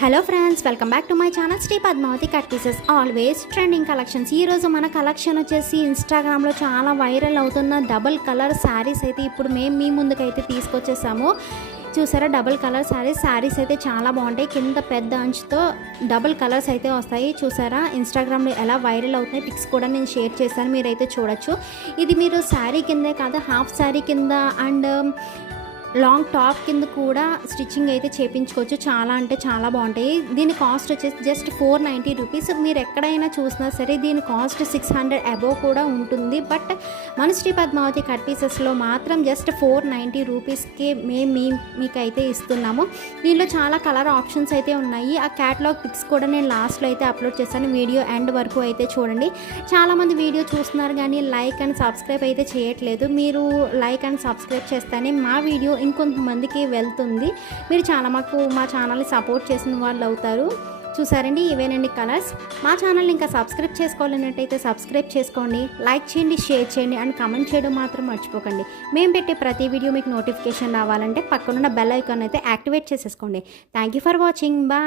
Hello friends, welcome back to my channel Shri Padmavati cut pieces. Always trending collections. ఈరోజు మన collection వచ్చేసి ఇన్స్టాగ్రామ్లో చాలా వైరల్ అవుతున్న డబుల్ కలర్ శారీస్ అయితే ఇప్పుడు మేము మీ ముందుకైతే తీసుకొచ్చేసాము. చూసారా, డబుల్ కలర్ శారీస్ అయితే చాలా బాగుంటాయి. కింద పెద్ద అంచుతో డబుల్ కలర్స్ అయితే వస్తాయి. చూసారా, ఇన్స్టాగ్రామ్లో ఎలా వైరల్ అవుతున్నాయి పిక్స్ కూడా నేను షేర్ చేశాను, మీరైతే చూడొచ్చు. ఇది మీరు శారీ కిందే కాదు, హాఫ్ శారీ కింద అండ్ లాంగ్ టాప్ కింద కూడా స్టిచ్చింగ్ అయితే చేయించుకోవచ్చు. చాలా అంటే చాలా బాగుంటాయి. దీని కాస్ట్ వచ్చేసి జస్ట్ 490 రూపీస్. మీరు ఎక్కడైనా చూసినా సరే దీని కాస్ట్ 600 అబోవ్ కూడా ఉంటుంది. బట్ మన శ్రీ పద్మావతి కట్ పీసెస్లో మాత్రం జస్ట్ 490 రూపీస్కే మీకైతే ఇస్తున్నాము. దీనిలో చాలా కలర్ ఆప్షన్స్ అయితే ఉన్నాయి. ఆ క్యాటలాగ్ పిక్స్ కూడా నేను లాస్ట్లో అయితే అప్లోడ్ చేశాను. వీడియో ఎండ్ వరకు అయితే చూడండి. చాలామంది వీడియో చూస్తున్నారు కానీ లైక్ అండ్ సబ్స్క్రైబ్ అయితే చేయట్లేదు. మీరు లైక్ అండ్ సబ్స్క్రైబ్ చేస్తేనే మా వీడియో ఇంకొంతమందికి వెళ్తుంది. మీరు చాలా మా ఛానల్ని సపోర్ట్ చేసిన వాళ్ళు అవుతారు. చూసారండి, ఇవేనండి కలర్స్. మా ఛానల్ని ఇంకా సబ్స్క్రైబ్ చేసుకోవాలన్నట్టయితే సబ్స్క్రైబ్ చేసుకోండి, లైక్ చేయండి, షేర్ చేయండి అండ్ కామెంట్ చేయడం మాత్రం మర్చిపోకండి. మేము పెట్టే ప్రతి వీడియో మీకు నోటిఫికేషన్ రావాలంటే పక్కనున్న బెల్ ఐకాన్ అయితే యాక్టివేట్ చేసేసుకోండి. Thank you for watching. Bye.